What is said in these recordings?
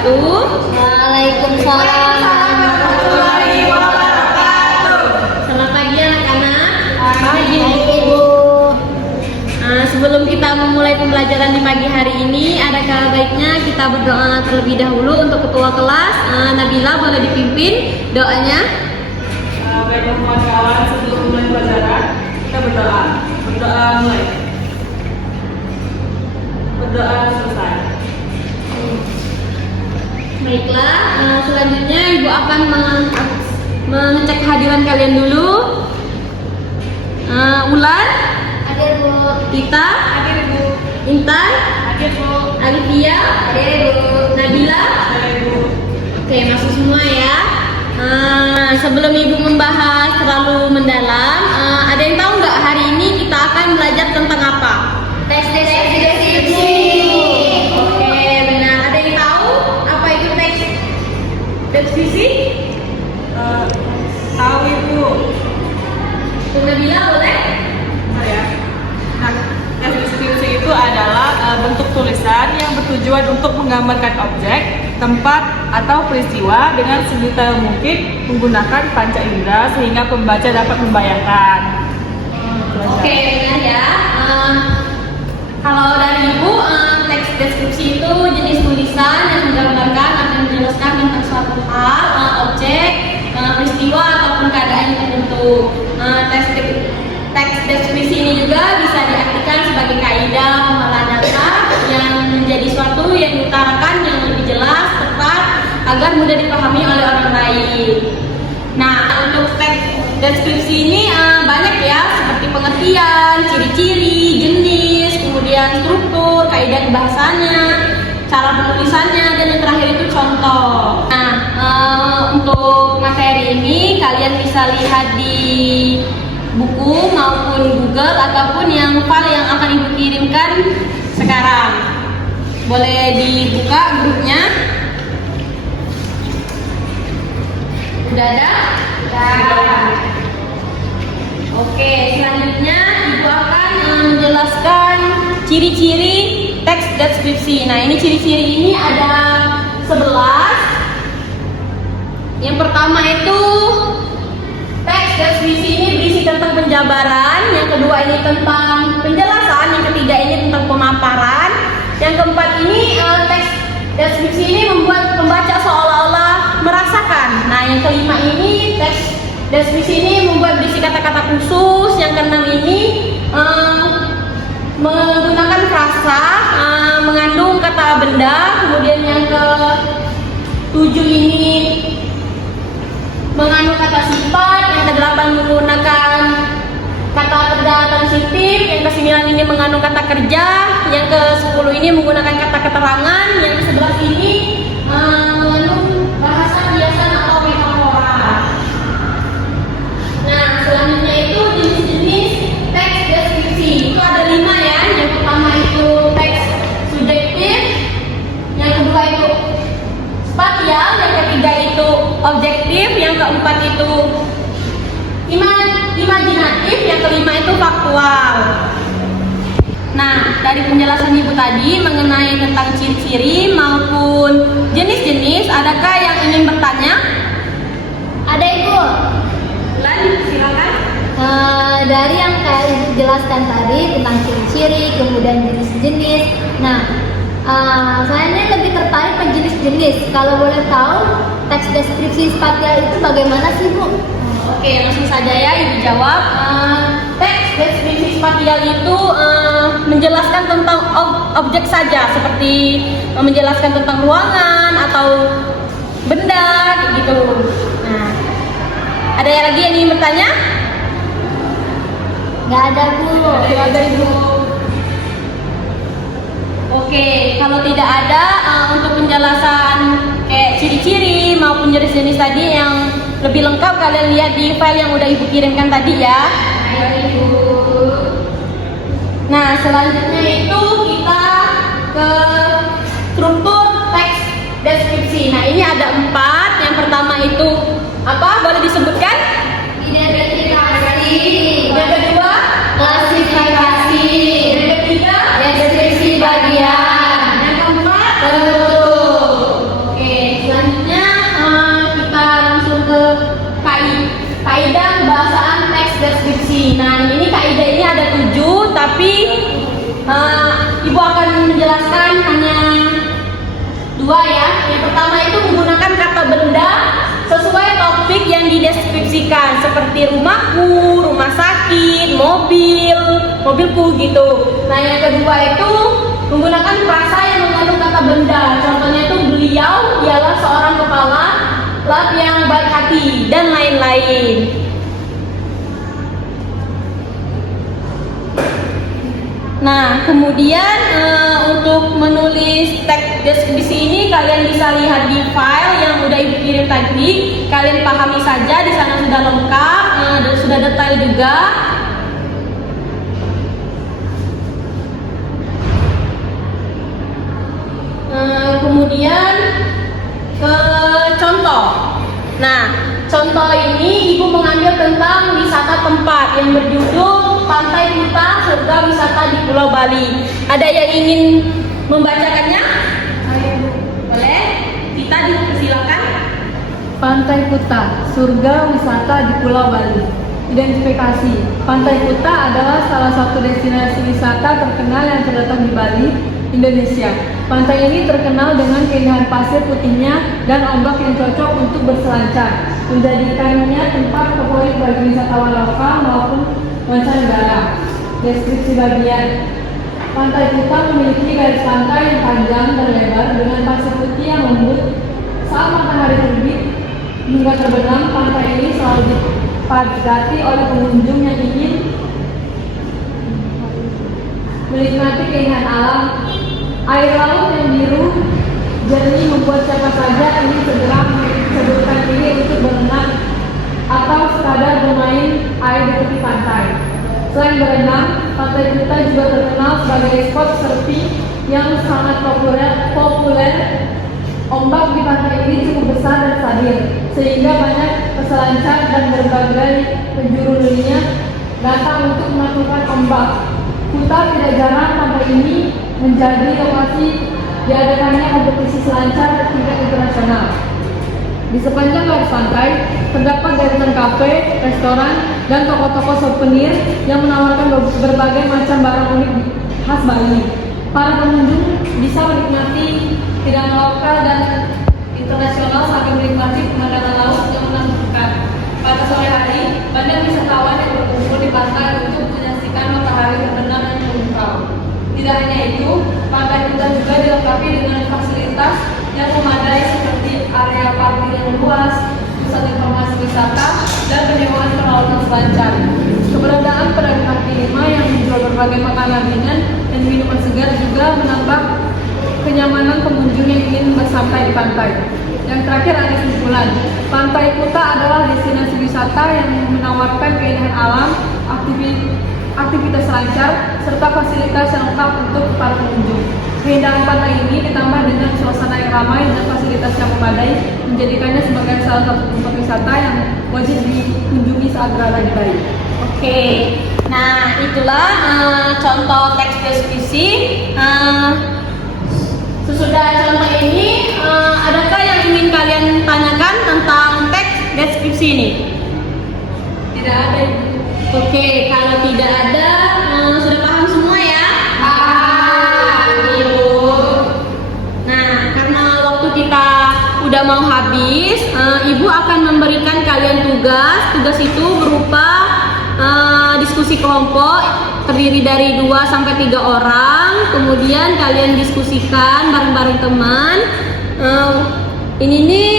wabarakatuh. Waalaikumsalam warahmatullahi wabarakatuh. Selamat pagi anak-anak. Pagi Ibu. Sebelum kita memulai pembelajaran di pagi hari ini, ada kabar baiknya kita berdoa terlebih dahulu untuk ketua kelas. Nabila, boleh dipimpin doanya? Baik kawan-kawan, sebelum mulai pelajaran kita berdoa. Berdoa mulai. Berdoa selesai. Baiklah, selanjutnya Ibu akan mengecek kehadiran kalian dulu. Ulan, Hadir Bu. Tita, Hadir Ibu. Intan, Hadir Bu. Alifia, Hadir Bu. Nabila. Hadir Ibu. Oke, masuk semua ya. Sebelum Ibu membahas terlalu mendalam, ada yang tahu nggak hari ini kita akan belajar tentang apa? Tes deskripsi. Oke, benar. Ada yang tahu apa itu teks deskripsi? Tahu Ibu. Nabila, boleh? Saya. Nah, deskripsi itu adalah bentuk tulisan yang bertujuan untuk menggambarkan objek, tempat, atau peristiwa dengan sedetail mungkin menggunakan panca indera sehingga pembaca dapat membayangkan. Oke, benar ya. Kalau dari Ibu, teks deskripsi itu jenis tulisan yang menggambarkan atau menjelaskan tentang suatu hal, objek, peristiwa ataupun keadaan tertentu. Teks deskripsi ini juga bisa diartikan sebagai kaidah pengolahan data yang menjadi suatu yang diutarakan yang lebih jelas, tepat, agar mudah dipahami oleh orang lain. Nah, untuk teks deskripsi ini banyak ya, seperti pengertian, ciri-ciri, jenis, kemudian struktur, kaidah bahasanya, cara penulisannya, dan yang terakhir itu contoh. Nah, untuk materi ini kalian bisa lihat di buku maupun Google ataupun yang file yang akan Ibu kirimkan sekarang. Boleh dibuka grupnya. Udah ada? Udah. Oke, selanjutnya Ibu akan menjelaskan ciri-ciri teks deskripsi. Nah, ini ciri-ciri ini ada 11. Yang pertama itu teks deskripsi ini berisi tentang penjabaran, yang kedua ini tentang penjelasan, yang ketiga ini tentang pemaparan, yang keempat ini teks deskripsi ini membuat pembaca seolah-olah merasakan. Nah, yang kelima ini teks deskripsi ini membuat berisi kata-kata khusus, yang keenam ini menggunakan frasa, mengandung kata benda, kemudian yang ketujuh ini mengandung kata sifat, yang kedelapan menggunakan kata kerja transitif, yang kesembilan ini mengandung kata kerja, yang ke-10 ini menggunakan kata keterangan, yang ke-11 ini mengandung bahasa kiasan atau metafora. Nah, selanjutnya itu jenis-jenis teks deskripsi. Itu ada 5 ya. Yang pertama itu teks subjektif, yang kedua itu spasial, yang ketiga itu objektif, yang keempat itu imajinatif, yang kelima itu faktual. Nah, dari penjelasan Ibu tadi mengenai tentang ciri-ciri maupun jenis-jenis, adakah yang ingin bertanya? Ada Ibu. Ulan, silakan. Dari yang kayak Ibu jelaskan tadi tentang ciri-ciri, kemudian jenis-jenis. Nah, saya ini lebih tertarik ke jenis-jenis. Kalau boleh tahu, teks deskripsi spasial itu bagaimana sih Bu? Oke, langsung saja ya Ibu jawab. Teks deskripsi spasial itu menjelaskan tentang objek saja, seperti menjelaskan tentang ruangan atau benda, kayak gitu. Nah, ada yang lagi yang ingin bertanya? Nggak ada Bu. Nggak ada Ibu. Oke, kalau tidak ada untuk penjelasan kayak ciri-ciri maupun jenis-jenis tadi yang lebih lengkap, kalian lihat di file yang udah Ibu kirimkan tadi ya. Ibu. Nah, selanjutnya itu kita ke struktur teks deskripsi. Nah, ini ada 4. Yang pertama itu apa? Boleh disebutkan? Identifikasi. Yang kedua, Klasifikasi. yang ketiga, Deskripsi bagian. yang keempat, Bentuk. Tapi Ibu akan menjelaskan hanya 2 ya. Yang pertama itu menggunakan kata benda sesuai topik yang dideskripsikan, seperti rumahku, rumah sakit, mobilku gitu. Nah, yang kedua itu menggunakan frasa yang mengandung kata benda. Contohnya itu beliau ialah seorang kepala lab yang baik hati dan lain-lain. Nah, kemudian untuk menulis teks deskripsi ini kalian bisa lihat di file yang udah Ibu kirim tadi. Kalian pahami saja, di sana sudah lengkap dan sudah detail juga. Kemudian contoh. Nah, contoh ini Ibu mengambil tentang wisata tempat yang berjudul Pantai Kuta Surga Wisata di Pulau Bali. Ada yang ingin membacakannya? Boleh? Kita dipersilakan. Pantai Kuta, surga wisata di Pulau Bali. Identifikasi. Pantai Kuta adalah salah satu destinasi wisata terkenal yang terletak di Bali, Indonesia. Pantai ini terkenal dengan keindahan pasir putihnya dan ombak yang cocok untuk berselancar, menjadikannya tempat favorit bagi wisatawan lokal maupun mancanegara. Deskripsi bagian. Pantai Kuta memiliki garis pantai yang panjang dan lebar dengan pasir putih yang lembut. Saat matahari terbit hingga terbenam, pantai ini selalu dipadati oleh pengunjung yang ingin menikmati keindahan alam. Air laut yang biru jernih membuat siapa saja ingin segera menceburkan diri untuk berenang atau sekadar bermain air di tepi pantai. Selain berenang, Pantai Kuta juga terkenal sebagai spot surfing yang sangat populer. Ombak di pantai ini cukup besar dan stabil, sehingga banyak peselancar dan berbagai penjuru dunia datang untuk melakukan ombak. Kuta tidak jarang pantai ini menjadi lokasi diadakannya kompetisi selancar tingkat internasional. Di sepanjang garis pantai terdapat deretan kafe, restoran, dan toko-toko souvenir yang menawarkan berbagai macam barang unik khas Bali. Para pengunjung bisa menikmati hidangan lokal dan internasional sambil menikmati pemandangan laut yang menakjubkan. Pada sore hari, banyak wisatawan yang berkumpul di pantai untuk menyaksikan matahari terbenam dan terungkap. Tidak hanya itu, Pantai Kuta juga dilengkapi dengan fasilitas yang memadai seperti area parkir yang luas, pusat informasi wisata, dan penyewaan peralatan selancar. Keberadaan pedagang kaki lima yang menjual berbagai makanan ringan dan minuman segar juga menambah kenyamanan pengunjung yang ingin bersantai di pantai. Yang terakhir ada kesimpulan, Pantai Kuta adalah destinasi wisata yang menawarkan keindahan alam, aktivitas lancar, serta fasilitas yang lengkap untuk para pengunjung. Keindahan pantai ini ditambah dengan suasana yang ramai dan fasilitas yang memadai menjadikannya sebagai salah satu tempat wisata yang wajib dikunjungi saat berada di Bali. Oke, nah itulah contoh teks deskripsi. Sesudah contoh ini, adakah yang ingin kalian tanyakan tentang teks deskripsi ini? Tidak ada, Ibu. Oke, kalau tidak ada, sudah paham semua ya? Nah, karena waktu kita udah mau habis, Ibu akan memberikan kalian tugas. Tugas itu berupa diskusi kelompok terdiri dari 2-3 orang. Kemudian kalian diskusikan bareng-bareng teman. Ini nih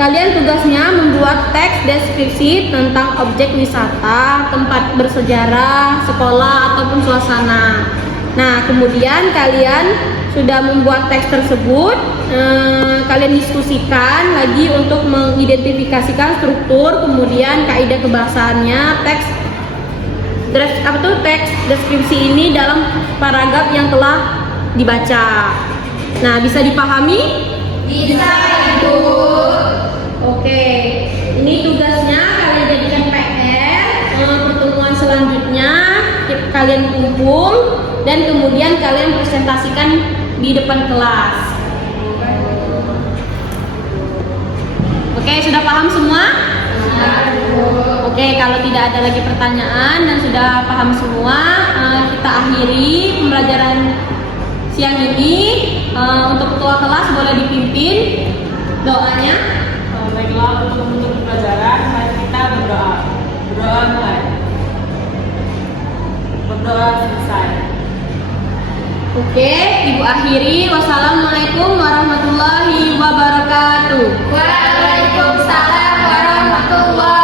kalian tugasnya membuat teks deskripsi tentang objek wisata, tempat bersejarah, sekolah ataupun suasana. Nah, kemudian kalian sudah membuat teks tersebut, kalian diskusikan lagi untuk mengidentifikasikan struktur, kemudian kaidah kebahasaannya, teks deskripsi ini dalam paragraf yang telah dibaca. Nah, bisa dipahami? Bisa, Ibu. Oke, ini tugasnya kalian jadikan PR. Pertemuan selanjutnya kalian kumpul dan kemudian kalian presentasikan di depan kelas. Oke, sudah paham semua? Oke. Oke, kalau tidak ada lagi pertanyaan dan sudah paham semua, kita akhiri pembelajaran siang ini. Untuk ketua kelas boleh dipimpin doanya. Baiklah, untuk menutup pelajaran, mari kita berdoa. Berdoa mulai. Berdoa selesai. Oke, Ibu akhiri. Wassalamualaikum warahmatullahi wabarakatuh. Waalaikumsalam warahmatullahi